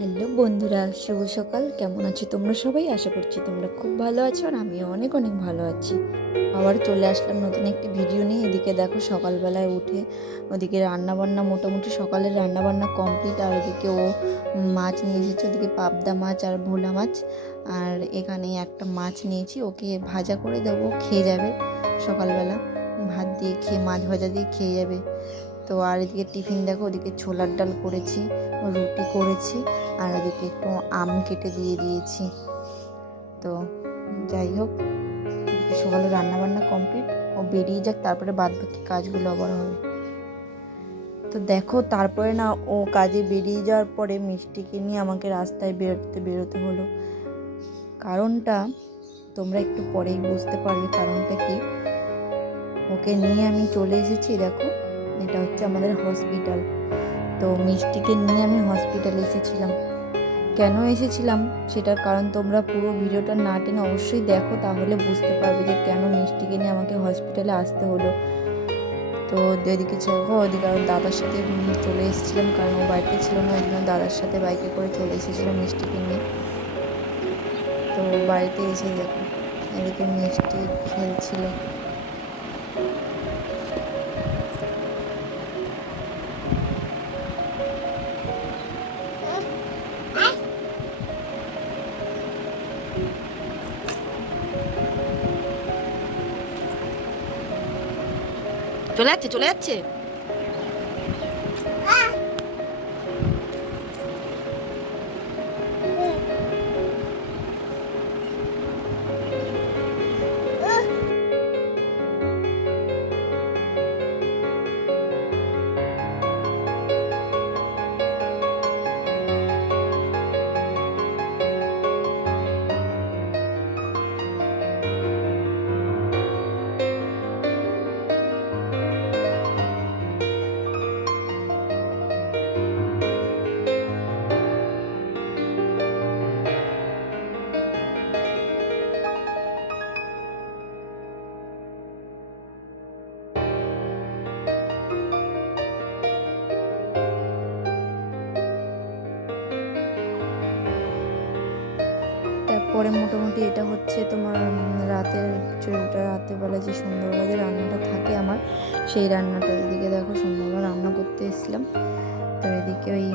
Hello বন্ধুরা, শুভ সকাল। কেমন আছো তোমরা সবাই? আশা করছি তোমরা খুব ভালো আছো আর আমিও অনেক অনেক ভালো আছি। আবার চলে আসলাম নতুন একটি ভিডিও নিয়ে। এদিকে দেখো সকালবেলায় উঠে ওদিকে রান্নাবান্না মোটামুটি সকালের রান্নাবান্না কমপ্লিট। আর ওদিকে ও মাছ নিয়ে এসেছে, ওদিকে পাবদা মাছ আর ভোলা মাছ। আর এখানে একটা মাছ নিয়েছি, ওকে ভাজা করে দেবো খেয়ে যাবে সকালবেলা। ভাত দিয়ে খেয়ে, মাছ ভাজা দিয়ে খেয়ে যাবে। তো আর এদিকে টিফিন দেখো, ওদিকে ছোলার ডাল করেছি, রুটি করেছি, আর ওদিকে একটু আম কেটে দিয়ে দিয়েছি। তো যাই হোক সকালে রান্নাবান্না কমপ্লিট ও বেরিয়ে যাক, তারপরে বাদ বাকি কাজগুলো আবার হবে। তো দেখো, তারপরে না ও কাজে বেরিয়ে যাওয়ার পরে মিষ্টিকে নিয়ে আমাকে রাস্তায় বেরোতে বেরোতে হলো। কারণটা তোমরা একটু পরেই বুঝতে পারবে, কারণটা কি? ওকে নিয়ে আমি চলে এসেছি, দেখো। এটা হচ্ছে আমাদের হসপিটাল। তো মিষ্টিকে নিয়ে আমি হসপিটালে এসেছিলাম। কেন এসেছিলাম? সেটার কারণ তোমরা পুরো ভিডিওটা না টেনে অবশ্যই দেখো, তাহলে বুঝতে পারবে যে কেন মিষ্টিকে নিয়ে আমাকে হসপিটালে আসতে হলো। তো এদিকে দেখো ওদিকে আমার দাদার সাথে চলে এসেছিলাম, কারণ ও বাইকে ছিল না, ওই জন্য দাদার সাথে বাইকে করে চলে এসেছিলাম মিষ্টিকে নিয়ে। তো বাড়িতে এসে দেখো, এদিকে মিষ্টি খেলছিল। চলে যাচ্ছে চলে যাচ্ছে? তারপরে মোটামুটি এটা হচ্ছে তোমার রাতের চুরিটা রাতের বেলা যে সন্ধ্যাবেলা যে রান্নাটা থাকে আমার, সেই রান্নাটা এদিকে দেখো সন্ধ্যাবেলা রান্না করতে এসেছিলাম। তো এদিকে ওই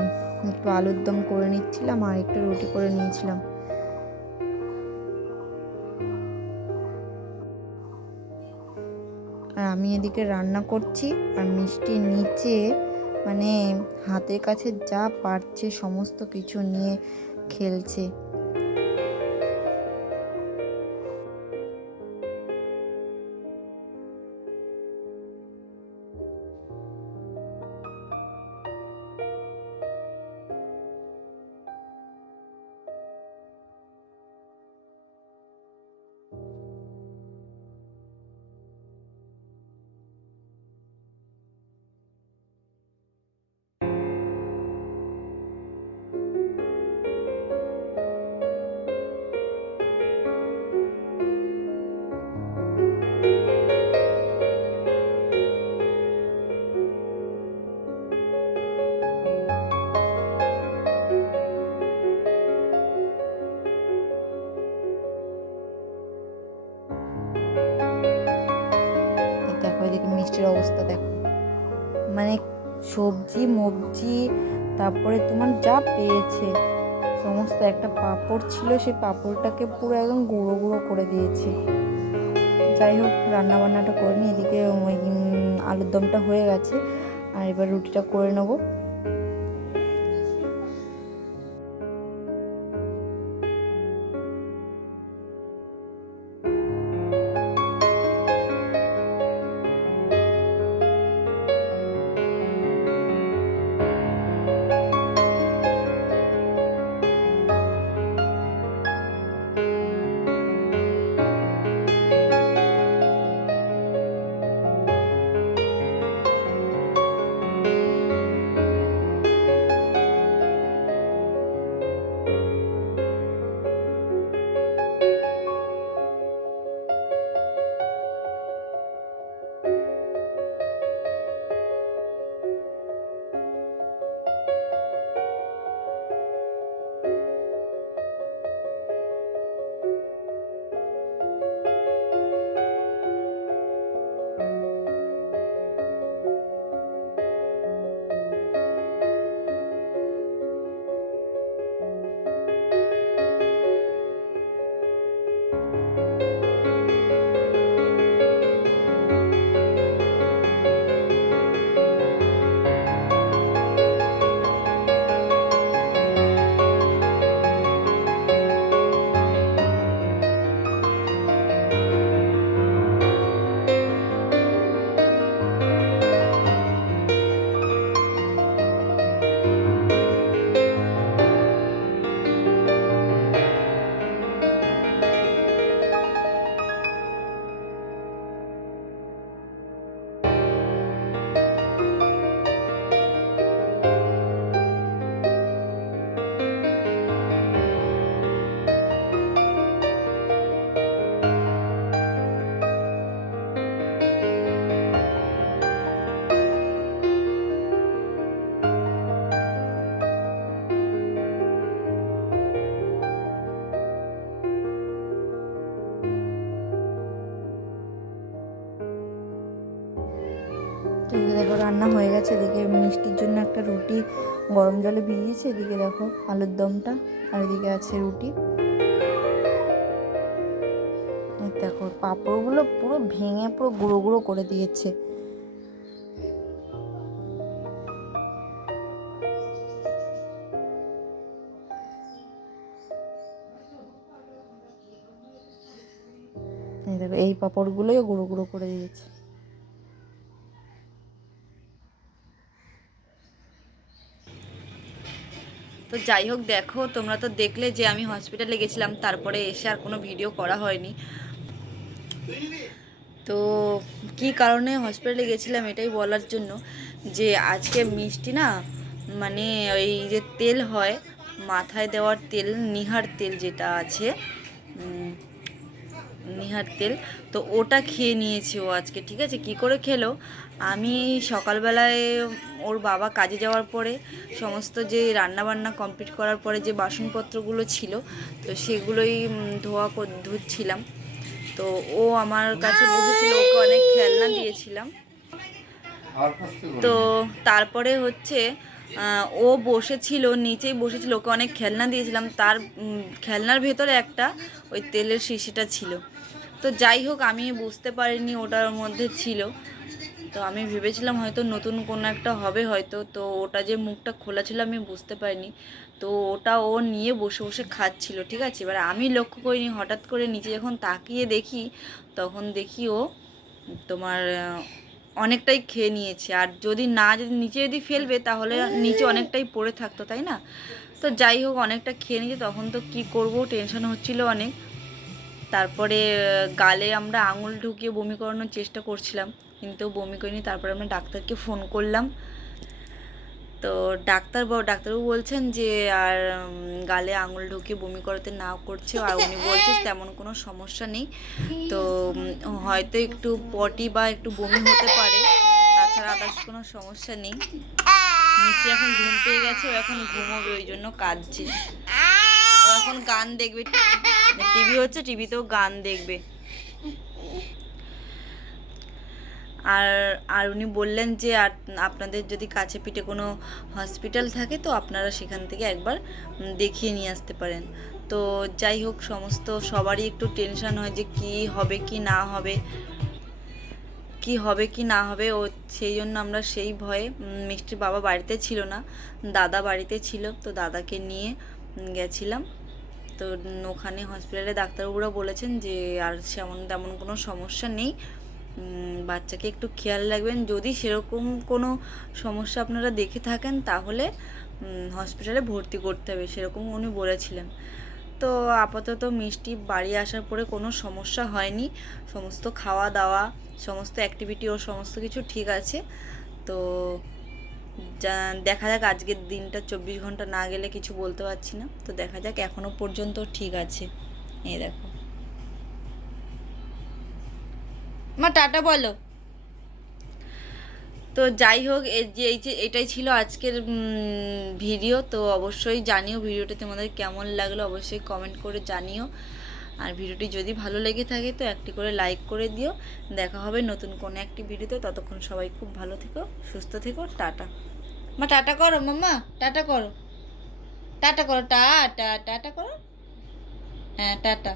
একটু আলুর দম করে নিচ্ছিলাম আর একটু রুটি করে নিয়েছিলাম। আর আমি এদিকে রান্না করছি আর মিষ্টির নিচে মানে হাতের কাছে যা পারছে সমস্ত কিছু নিয়ে খেলছে। মিষ্টির অবস্থা দেখো। মানে সবজি, মবজি, তারপরে তোমার যা পেয়েছে, সমস্ত একটা পাঁপড় ছিল, সেই পাঁপড়টাকে পুরো একদম গুঁড়ো গুঁড়ো করে দিয়েছে। যাই হোক, রান্নাবান্নাটা করে নিই, এদিকে ওই আলুর দমটা হয়ে গেছে, আর এবার রুটিটা করে নেব। রান্না হয়ে গেছে। এদিকে মিষ্টির জন্য একটা রুটি গরম জলে ভিজিয়েছে। এদিকে দেখো আলুর দমটা আর এদিকে আছে রুটি। দেখো, পাঁপড়গুলো পুরো ভেঙে পুরো গুঁড়ো গুঁড়ো করে দিয়েছে। এই পাঁপড়গুলোই গুঁড়ো গুঁড়ো করে দিয়েছে। তো যাই হোক দেখো, তোমরা তো দেখলে যে আমি হসপিটালে গেছিলাম, তারপরে এসে আর কোনো ভিডিও করা হয়নি। তো কি কারণে হসপিটালে গেছিলাম এটাই বলার জন্য যে আজকে মিষ্টি না মানে ওই যে তেল হয়, মাথায় দেওয়ার তেল, নিহার তেল যেটা আছে নিহার তেল। তো ওটা খেয়ে নিয়েছে ও আজকে ঠিক আছে? কি করে খেলো? আমি সকালবেলায় ওর বাবা কাজে যাওয়ার পরে সমস্ত যে রান্না বান্না কমপ্লিট করার পরে যে বাসনপত্রগুলো ছিল তো সেগুলোই ধোয়া কর- ধুচ্ছিলাম। তো ও আমার কাছে বসেছিল ওকে অনেক খেলনা দিয়েছিলাম। তো তারপরে হচ্ছে ও বসেছিল, নিচেই বসেছিল, ওকে অনেক খেলনা দিয়েছিলাম। তার খেলনার ভেতরে একটা ওই তেলের শিশিটা ছিল। তো যাই হোক, আমি বুঝতে পারিনি ওটার মধ্যে ছিল। তো আমি ভেবেছিলাম হয়তো নতুন কোনো একটা হবে হয়তো। তো ওটা যে মুখটা খোলা ছিল, আমি বুঝতে পারিনি। তো ওটা ও নিয়ে বসে বসে খাচ্ছিল, ঠিক আছে? এবার আমি লক্ষ্য করিনি, হঠাৎ করে নিচে যখন তাকিয়ে দেখি, তখন দেখি ও তোমার অনেকটাই খেয়ে নিয়েছে। আর যদি না, যদি নিচে যদি ফেলবে, তাহলে নিচে অনেকটাই পড়ে থাকতো, তাই না? তো যাই হোক, অনেকটা খেয়ে নিয়েছে। তখন তো কি করব? টেনশন হচ্ছিল অনেক। তারপরে, গালে আমরা আঙুল ঢুকিয়ে বমি করানোর চেষ্টা করছিলাম। কিন্তু বমি করিনি। তারপরে আমরা ডাক্তারকে ফোন করলাম। তো ডাক্তার বাবু ডাক্তারবাবু বলছেন যে, আর গালে আঙুল ঢুকিয়ে বমি করাতে না করছে আর উনি বলছে তেমন কোনো সমস্যা নেই। তো হয়তো একটু পটি বা একটু বমি হতে পারে। তাছাড়া আদার্স কোনো সমস্যা নেই। মিষ্টি এখন ঘুম পেয়ে গেছে, ও এখন ঘুমোবে, ওই জন্য কাঁদছে। ও এখন গান দেখবে। টিভি হচ্ছে, টিভিতেও গান দেখবে। আর আর উনি বললেন যে আপনাদের যদি কাছে পিঠে কোনো হসপিটাল থাকে তো আপনারা সেখান থেকে একবার দেখিয়ে নিয়ে আসতে পারেন। তো যাই হোক, সমস্ত সবারই একটু টেনশন হয় যে কি হবে, কি না হবে, কি হবে, কি না হবে, ও সেই জন্য আমরা সেই ভয়ে মিষ্টির বাবা বাড়িতে ছিল না, দাদা বাড়িতে ছিল, তো দাদাকে নিয়ে গেছিলাম। তো ওখানে হসপিটালে ডাক্তারবাবুরা বলেছেন যে আর সেমন তেমন কোনো সমস্যা নেই। বাচ্চাকে একটু খেয়াল রাখবেন। যদি সেরকম কোনো সমস্যা আপনারা দেখে থাকেন, তাহলে হসপিটালে ভর্তি করতে হবে, সেরকম উনি বলেছিলেন। তো আপাতত মিষ্টি বাড়ি আসার পরে কোনো সমস্যা হয়নি। সমস্ত খাওয়া দাওয়া সমস্ত অ্যাক্টিভিটি ও সমস্ত কিছু ঠিক আছে। তো দেখা যাক আজকের দিনটা চব্বিশ ঘণ্টা না গেলে কিছু বলতে পারছি না। তো দেখা যাক এখনও পর্যন্ত ঠিক আছে। এই দেখো। মা, টাটা বলো। তো যাই হোক এই যে এই যে এটাই ছিল আজকের ভিডিও। তো অবশ্যই জানিও ভিডিওটা তোমাদের কেমন লাগল, অবশ্যই কমেন্ট করে জানিও। আর ভিডিওটি যদি ভালো লেগে থাকে, তো একটি করে লাইক করে দিও। দেখা হবে নতুন কোনো একটি ভিডিওতে। ততক্ষণ সবাই খুব ভালো থেকো, সুস্থ থেকো, টাটা। মা, টাটা করো, মাম্মা, টাটা করো। টাটা করো টাটা টাটা করো। হ্যাঁ টাটা।